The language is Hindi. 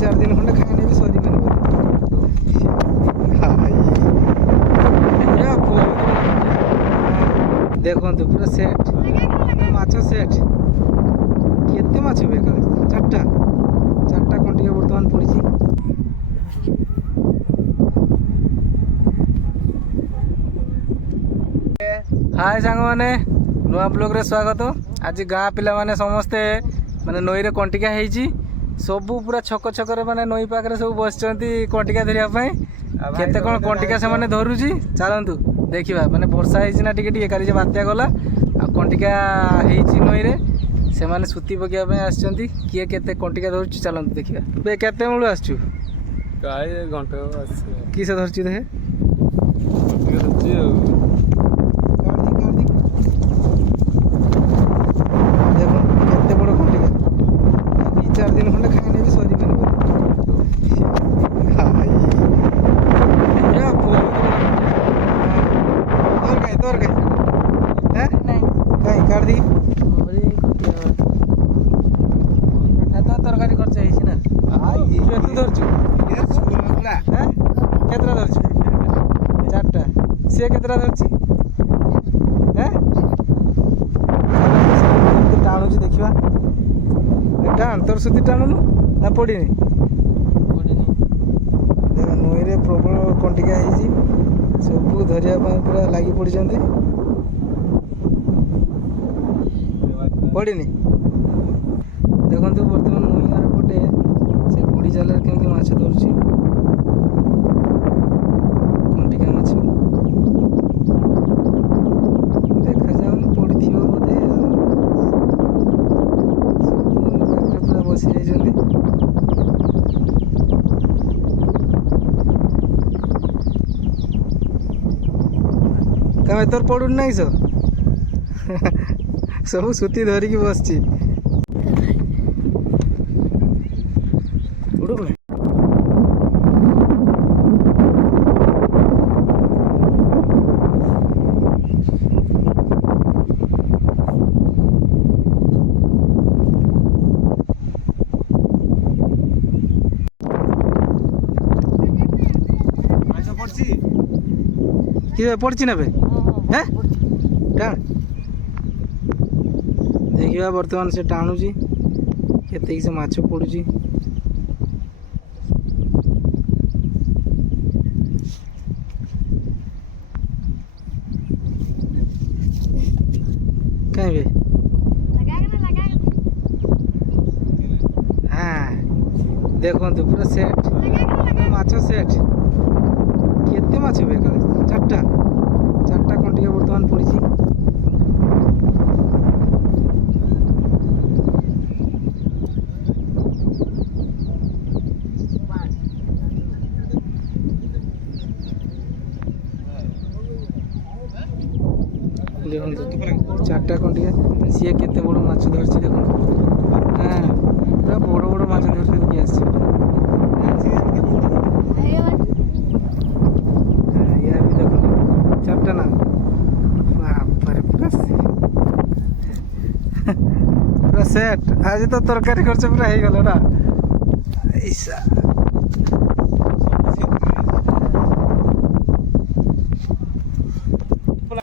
चार दिन खंडे खाने भी सरी देखो पूरा सेट माछ सेट केते माछ हुए चार्टा चार्टा कंटिया बर्तमान पड़ी। हाय सांग मैंने नुआ ब्लॉग रे स्वागत। आज गाँ पिला माने समस्ते माने नई रे कंटिका हेची सबू पूरा छक छक माने नई पाखरे सब बसचंती कंटिका धरिया पई केते कोन कंटिका से माने धरुची चलंतु देखिबा। माने वर्षा हेची ना टिके टिके काली जे बात्या गला आ कंटिका हेची नई रे से माने सुती बगिया पई आछचंती किए केते कंटिका धरुची चलंतु देखिबा। बे केते मुळु आछचु काय घंटे आछ की से धरची देखे धरची चार दिन खंडे खाने भी सरी तोर गए कहीं काट दी तरकारी खर्च है केतरा धरछु चारटा सी केतरा धरछि टाणुची देखिबा एटा अंतरसुती टाणुनु ना पड़ीनी देख नई रे प्रबल कंटिका हेजी सब धरिया पूरा लगी पड़ी पड़ीनी देखो बर्तमान नई आर पटे से बुढ़ी जाल केमती माछ धरुची कंटिका माछ देखा जाऊन पड़ी बोधे पूरा बसी जाइए कमे तोर पड़ू नहीं सब सुती धरिकी बसची कि पड़ी ना हैं टाण देखिए बर्तमान से टाणुची केते से माछ पड़ुची कहीं बे हाँ देखो पूरा सेट माछ सेट केते माछ हुए चार्टा चार्टा कंटिका बर्तमान पड़ी। देखो चार्टा कंटिका सी केते बड़ माछ धरछि देखो हाँ पूरा बड़ बड़ माछ धरछि आछि चार्टा ना पूरा सेट आज तो तरकारी खर्च पूरा हो गला ना ऐसा